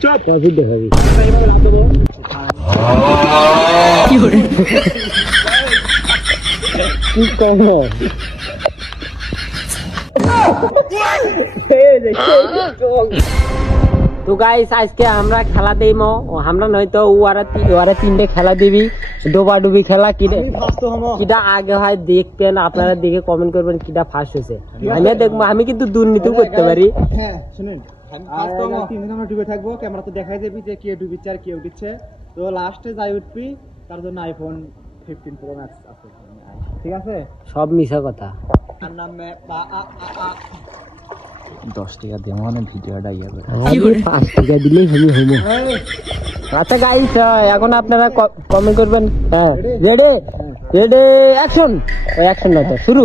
চুপ প্রফিট দেখাবি কি কম তো গাইস আজকে আমরা খেলা দেইম আমরা নয়তো ওরা তিনটে খেলা দিবি ডোবাডুবি খেলা কিটা আগে হয় দেখবেন আপনারা দেখে কমেন্ট করবেন কিটা ফার্স্ট হয়েছে আমি দেখবো আমি কিন্তু দুর্নীতি করতে পারি। হ্যাঁ শুনুন আমরা ডুবে থাকবো ক্যামেরা তো দেখাই দেবি যে কে ডুবিচ্ছে আর কে উঠছে তো লাস্টে যাই উঠবি তার জন্য আইফোন 15 প্রো ম্যাক্স আছে ঠিক আছে সব মিছা কথা আর নামে 10 টাকা দেব মানে ভিডিওটা ইয়া করে 5 টাকা দিলেই আমি হবো। আচ্ছা গাইস এখন আপনারা কমেন্ট করবেন হ্যাঁ রেডি রেডি অ্যাকশন ওই অ্যাকশন না তো শুরু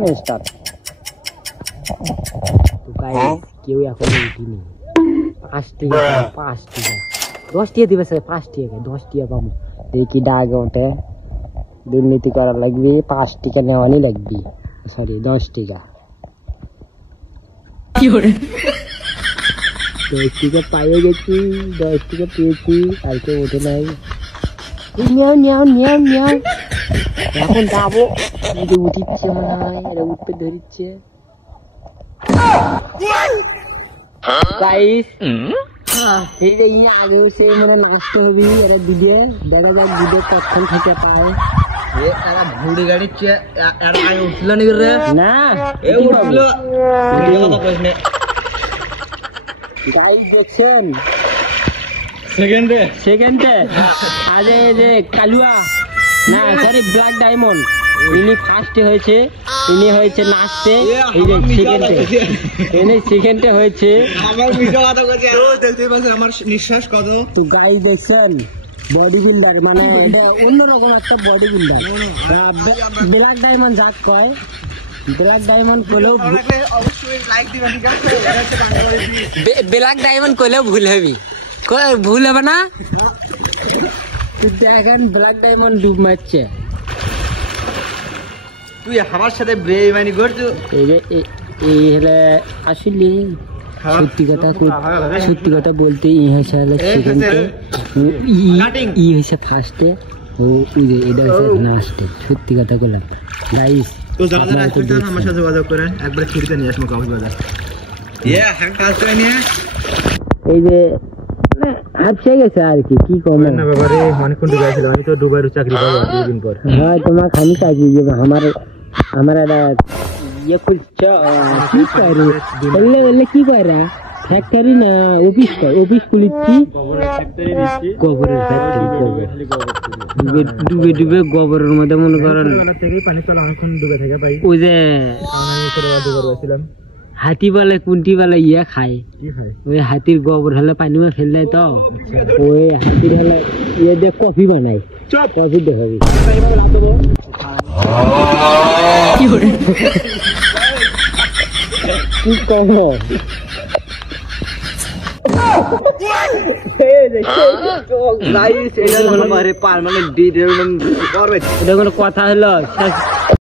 না স্টার্ট। তো গাইস কেউ এখন উঠিনি 5 টাকা 10 টাকা দিবে স্যার 5 টাকা 10 টাকা পাবো দেখি ডাক ওঠে দুর্নীতি করা লাগবে 5 টাকা নেওয়ানি লাগবে সরি 10 টাকা কি করে 10 টাকা পাইয়ে গেছি 10 টাকা পেয়েছি আর কেউ ওঠে নাই নিয়াও এখন যাবো উঠিচ্ছে মনে হয় এরা উঠতে ধরিচ্ছে গাইস এই যে আগে সে মানে নাচতে হবে এরা দিবে দেখা যাক দিবে কখন থেকে পায় এরা ঘুড়ি গাড়ি এরা আগে উঠলো নাকি রে না এ উঠলো গাইস দেখছেন সেকেন্ডে আজ এই যে কালুয়া না সরি ব্ল্যাক ডায়মন্ড ইনি ফার্স্টে হয়েছে ইনি হয়েছে লাস্টে এই যে সেকেন্ডে হয়েছে আমার মিশা কথা কইছে ও দেখতে পাচ্ছেন আমার নিঃশ্বাস কত তো গাইস দেখছেন বডি বিল্ডার মানে এটা অন্যরকম একটা বডি বিল্ডার ব্ল্যাক ডায়মন্ড যাক কয় ব্ল্যাক ডায়মন্ড কইলেও অবশ্যই লাইক দিবেন ঠিক আছে এটা হচ্ছে বাংলাদেশি ব্ল্যাক ডায়মন্ড কইলেও ভুল হবে ভুল হবে না তুই দেখেন ব্ল্যাক ডায়মন্ড ডুব মারছে তুই আমার সাথে বেইমানি করছো এই হলে আসলে সত্যি কথা বলতে ই হয়েছে সেকেন্ডে ই হয়েছে ফার্স্টে ও এটা হয়েছে লাস্টে সত্যি কথা বললাম গাইস তো যারা আসবেন আমার সাথে যোগাযোগ করেন একবার খিরিতে নিয়ে আসবো কক্সবাজার এই যে আচ্ছা গেছে আর কি কম না বাবা রে অনেকক্ষণ ডুবে ছিল আমি তো দুবাইয়ের চাকরি পাবো 2 দিন পর হ্যাঁ তোমার খালি চাকরি দেবো আমার একটা ইয়ে খুলছে কি করে বললে কি করে ফ্যাক্টরি না অফিস খুলেছি গোবরের ফ্যাক্টরি ডুবে গোবরের মধ্যে মনে করেন পানি তো অনেকক্ষণ ডুবে থেকে ভাই ওই যে ছিলাম হাতি বলে কুন্টি বলে ইয়ে খায় ওই হাতির গোবর হলে পানি মা ফেল দেয় তো ওই হাতির হলে ইয়ে দিয়ে কফি বানায় কফি দেখাবি কি কম এটা কোনো কথা হলো